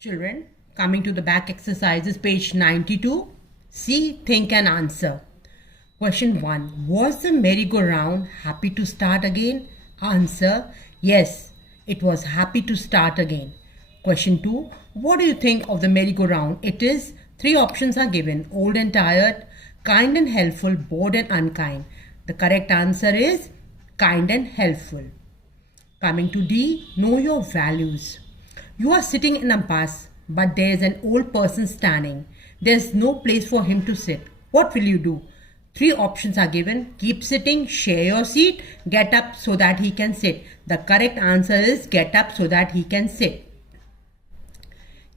Children, coming to the back exercises, page 92. See, think and answer. Question 1. Was the merry-go-round happy to start again? Answer, yes, it was happy to start again. Question 2. What do you think of the merry-go-round? It is, 3 options are given, old and tired, kind and helpful, bored and unkind. The correct answer is kind and helpful. Coming to D, know your values. You are sitting in a bus, but there is an old person standing. There is no place for him to sit. What will you do? 3 options are given. Keep sitting, share your seat, get up so that he can sit. The correct answer is get up so that he can sit.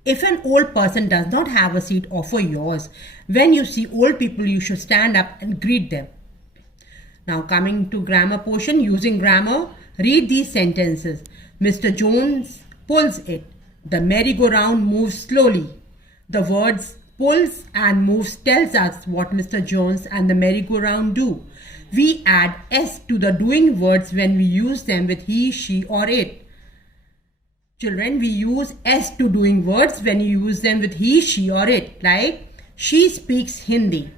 If an old person does not have a seat, offer yours. When you see old people, you should stand up and greet them. Now coming to grammar portion, using grammar, read these sentences. Mr. Jones pulls it. The merry-go-round moves slowly. The words pulls and moves tells us what Mr. Jones and the merry-go-round do. We add s to the doing words when we use them with he, she or it. Children, we use s to doing words when you use them with he, she or it. Like, she speaks Hindi.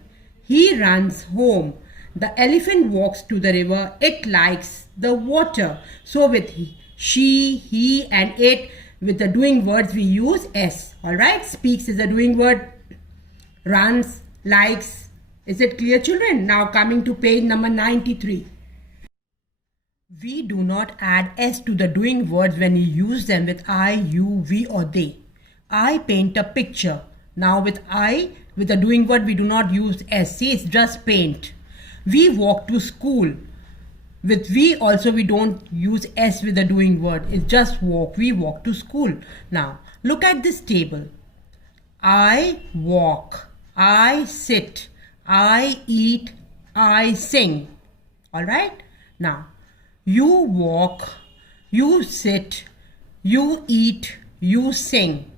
He runs home. The elephant walks to the river. It likes the water. So with she, he and it, with the doing words we use s. Alright, speaks is a doing word. Runs, likes. Is it clear, children? Now coming to page number 93. We do not add s to the doing words when we use them with I, you, we or they. I paint a picture. Now with I, with the doing word we do not use s. See, it's just paint. We walk to school. With we also we don't use s with the doing word. It's just walk. We walk to school. Now look at this table. I walk. I sit. I eat. I sing. Alright? Now you walk. You sit. You eat. You sing.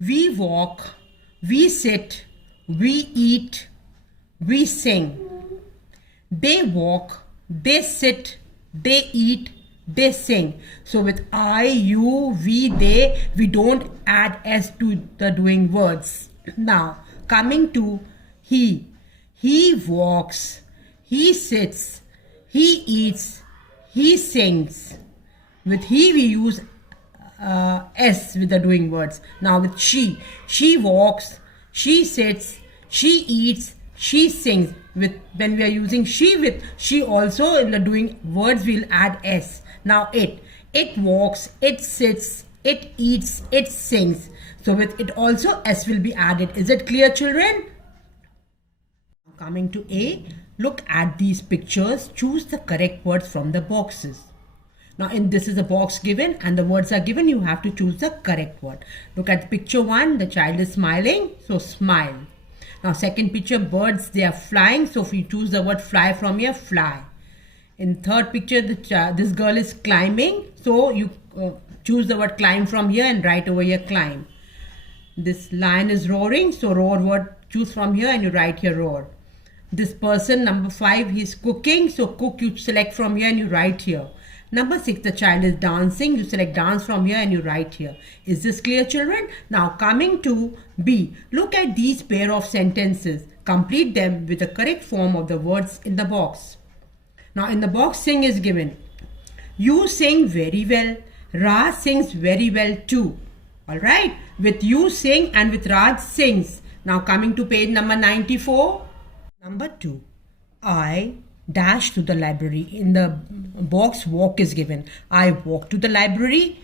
We walk. We sit. We eat. We sing. They walk. They sit, they eat, they sing. So with I, you, we, they, we don't add s to the doing words. Now coming to he. He walks, he sits, he eats, he sings. With he we use s with the doing words. Now with she. She walks, she sits, she eats, she sings. With when we are using she with she also in the doing words we'll add s. Now it walks, it sits, it eats, it sings. So with it also s will be added. Is it clear, children? Coming to A, look at these pictures, choose the correct words from the boxes. Now this is a box given and the words are given, you have to choose the correct word. Look at picture 1, the child is smiling, so smile. Now second picture, birds, they are flying. So if you choose the word fly from here, fly. In third picture, this girl is climbing. So you choose the word climb from here and write over here climb. This lion is roaring. So roar word choose from here and you write here roar. This person, number 5, he's cooking. So cook you select from here and you write here. Number 6, the child is dancing. You select dance from here and you write here. Is this clear, children? Now coming to B. Look at these pair of sentences. Complete them with the correct form of the words in the box. Now in the box, sing is given. You sing very well. Raj sings very well too. Alright. With you sing and with Raj sings. Now coming to page number 94. Number 2. I dash to the library. In the box, walk is given. I walk to the library.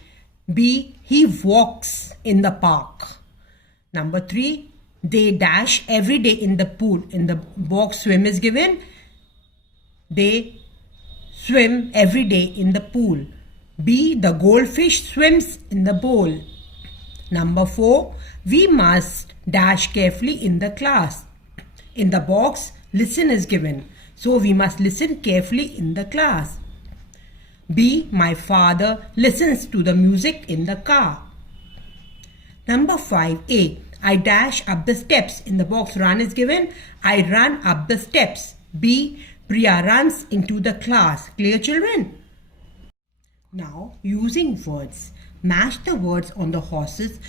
B, he walks in the park. Number 3, they dash every day in the pool. In the box, swim is given. They swim every day in the pool. B, the goldfish swims in the bowl. Number 4, we must dash carefully in the class. In the box, listen is given. So we must listen carefully in the class. B, my father listens to the music in the car. Number 5A, I dash up the steps. In the box, run is given. I run up the steps. B, Priya runs into the class. Clear, children? Now, using words. Match the words on the horses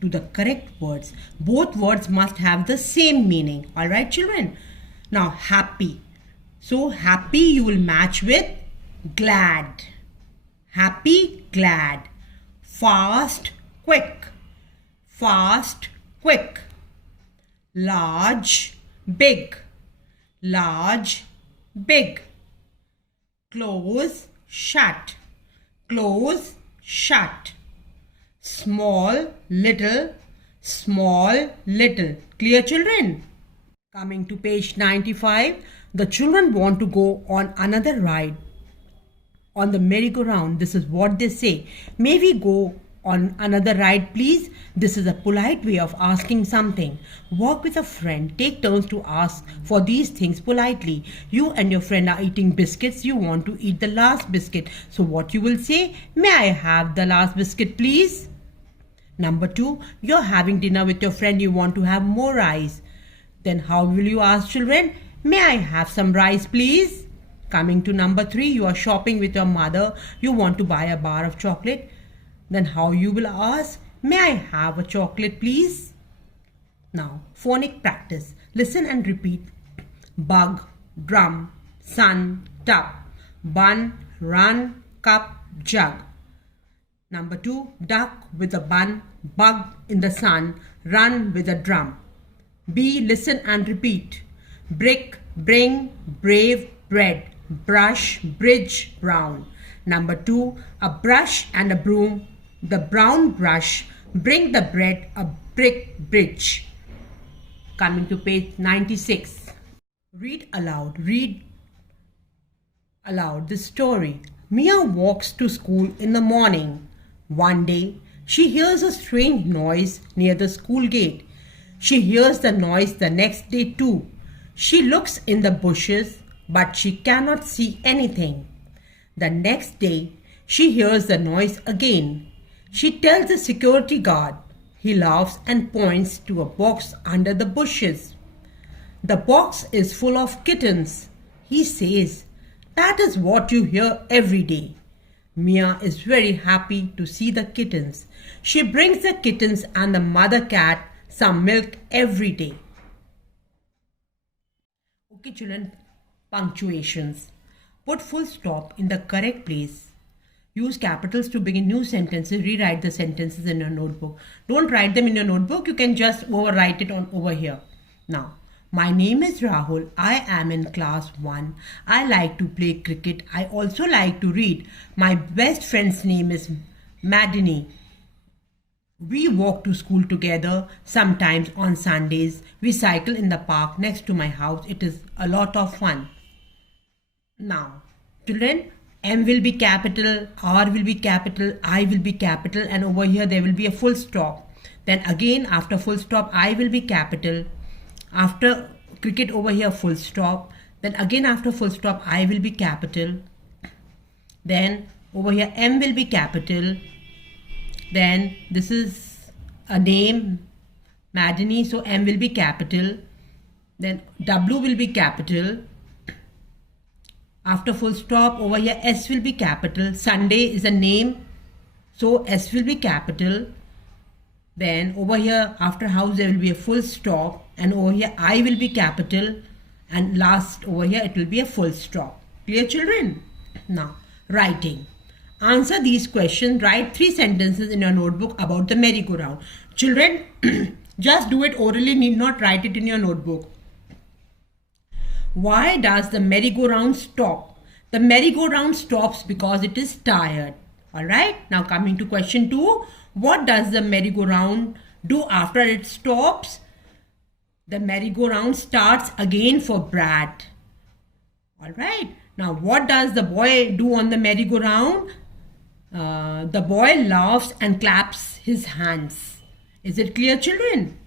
to the correct words. Both words must have the same meaning. Alright, children? Now, happy. So, happy you will match with glad. Happy, glad. Fast, quick. Fast, quick. Large, big. Large, big. Close, shut. Close, shut. Small, little. Small, little. Clear, children? Coming to page 95, the children want to go on another ride on the merry-go-round. This is what they say. May we go on another ride, please? This is a polite way of asking something. Walk with a friend. Take turns to ask for these things politely. You and your friend are eating biscuits. You want to eat the last biscuit. So what you will say? May I have the last biscuit, please? Number 2, you're having dinner with your friend. You want to have more rice. Then how will you ask, children? May I have some rice, please? Coming to number 3, you are shopping with your mother. You want to buy a bar of chocolate. Then how you will ask? May I have a chocolate, please? Now, phonic practice. Listen and repeat. Bug, drum, sun, tub, bun, run, cup, jug. Number 2, duck with a bun, bug in the sun, run with a drum. B, listen and repeat. Brick, bring, brave, bread, brush, bridge, brown. Number 2, a brush and a broom, the brown brush, bring the bread, a brick bridge. Coming to page 96. Read aloud the story. Mia walks to school in the morning. One day, she hears a strange noise near the school gate. She hears the noise the next day too. She looks in the bushes, but she cannot see anything. The next day, she hears the noise again. She tells the security guard. He laughs and points to a box under the bushes. The box is full of kittens. He says, "That is what you hear every day." Mia is very happy to see the kittens. She brings the kittens and the mother cat some milk every day. Okay, children, punctuations. Put full stop in the correct place. Use capitals to begin new sentences. Rewrite the sentences in your notebook. Don't write them in your notebook. You can just overwrite it on over here. Now, my name is Rahul. I am in class 1. I like to play cricket. I also like to read. My best friend's name is Madini. We walk to school together. Sometimes on Sundays, we cycle in the park next to my house. It is a lot of fun. Now, children, M will be capital, R will be capital, I will be capital, and over here there will be a full stop. Then again, after full stop, I will be capital. After cricket, over here full stop. Then again after full stop, I will be capital. Then over here M will be capital. Then this is a name, Madini, so M will be capital. Then W will be capital. After full stop, over here S will be capital. Sunday is a name, so S will be capital. Then over here after house there will be a full stop, and over here I will be capital, and last over here it will be a full stop. Clear, children? Now, writing. Answer these questions. Write 3 sentences in your notebook about the merry-go-round. Children, just do it orally, need not write it in your notebook. Why does the merry-go-round stop? The merry-go-round stops because it is tired. Alright, now coming to question 2. What does the merry-go-round do after it stops? The merry-go-round starts again for Brad. Alright, now what does the boy do on the merry-go-round? The boy laughs and claps his hands. Is it clear, children?